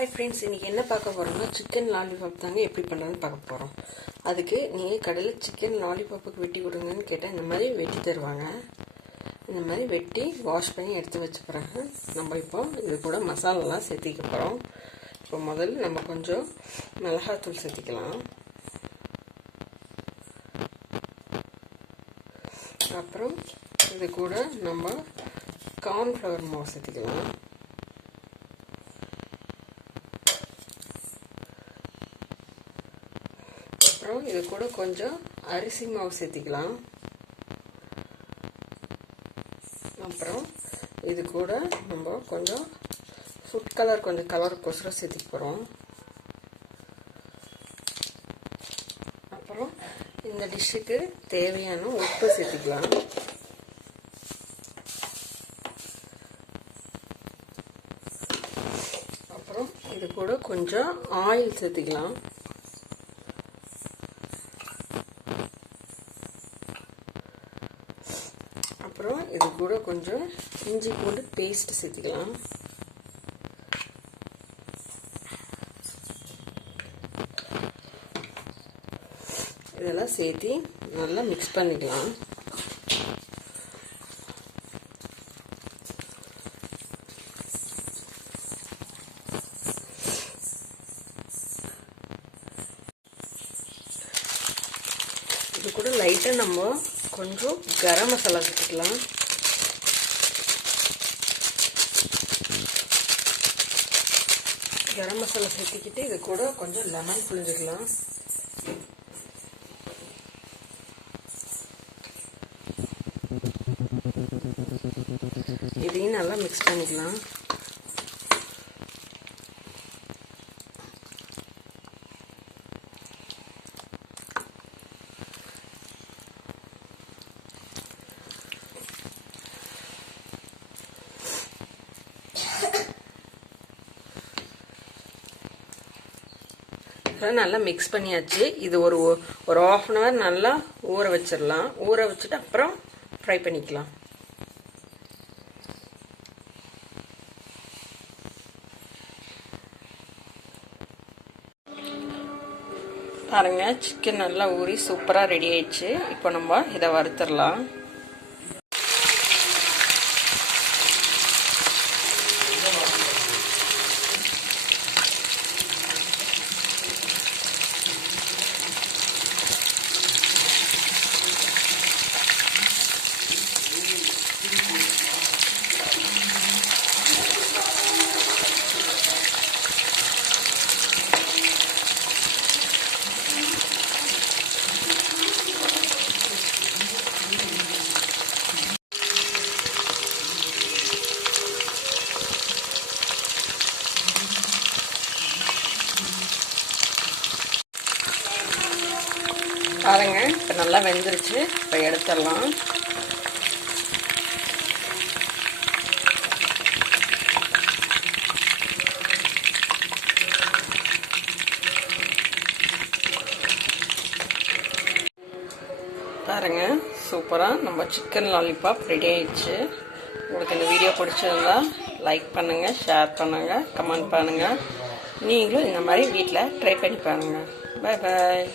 Hi friends, இன்றைக்கி என்ன பார்க்க போகிறோம்னா சிக்கன் லாலிபாப் தாங்க எப்படி பண்ணுறதுன்னு பார்க்க போகிறோம். அதுக்கு நீங்கள் கடையில் சிக்கன் லாலிபாப்புக்கு வெட்டி கொடுங்கன்னு கேட்டால் இந்த மாதிரி வெட்டி தருவாங்க. இந்த மாதிரி வெட்டி வாஷ் பண்ணி எடுத்து வச்ச பிறகு நம்ம இப்போ இது கூட மசாலாலாம் சேர்த்திக்க போகிறோம். இப்போ முதல்ல நம்ம கொஞ்சம் மிளகாத்தூள் சேர்த்திக்கலாம். அப்புறம் இது கூட நம்ம கார்ன்ஃப்ளவர் மாவு சேர்த்திக்கலாம். அப்புறம் இது கூட கொஞ்சம் அரிசி மாவு சேர்த்திக்கலாம். அப்புறம் இது கூட நம்ம கொஞ்சம் ஃபுட் கலர் கொஞ்சம் கலருக்கோசரம் சேர்த்திக்க போகிறோம். அப்புறம் இந்த டிஷ்ஷுக்கு தேவையான உப்பு சேர்த்திக்கலாம். அப்புறம் இது கூட கொஞ்சம் ஆயில் சேர்த்திக்கலாம். அப்புறம் இது கூட கொஞ்சம் இஞ்சி பூண்டு பேஸ்ட் சேர்த்துக்கலாம். இதெல்லாம் சேர்த்து நல்லா மிக்ஸ் பண்ணிக்கலாம். இது கூட லைட்டாக நம்ம கொஞ்சம் கரம் மசாலா சேர்த்துக்கலாம். கரம் மசாலா சேர்த்துக்கிட்டு இது கூட கொஞ்சம் லெமன் புழிஞ்சிக்கலாம். இதையும் நல்லா மிக்ஸ் பண்ணிக்கலாம். நல்லா மிக்ஸ் பண்ணியாச்சு. இது ஒரு 1/2 அன் ஹவர் நல்லா ஊற வச்சிடலாம். ஊற வச்சுட்டு அப்புறம் ஃப்ரை பண்ணிக்கலாம். பாருங்க, சிக்கன் நல்லா ஊறி சூப்பராக ரெடி ஆயிடுச்சு. இப்போ நம்ம இதை வறுத்துடலாம். பாருங்க, இப்போ நல்லா வெந்துருச்சு. இப்போ எடுத்துடலாம். பாருங்க, சூப்பராக நம்ம சிக்கன் லாலிபாப் ரெடி ஆயிடுச்சு. உங்களுக்கு இந்த வீடியோ பிடிச்சிருந்தா லைக் பண்ணுங்கள், ஷேர் பண்ணுங்கள், கமெண்ட் பண்ணுங்கள். நீங்களும் இந்த மாதிரி வீட்டில் ட்ரை பண்ணி பாருங்கள். Bye bye.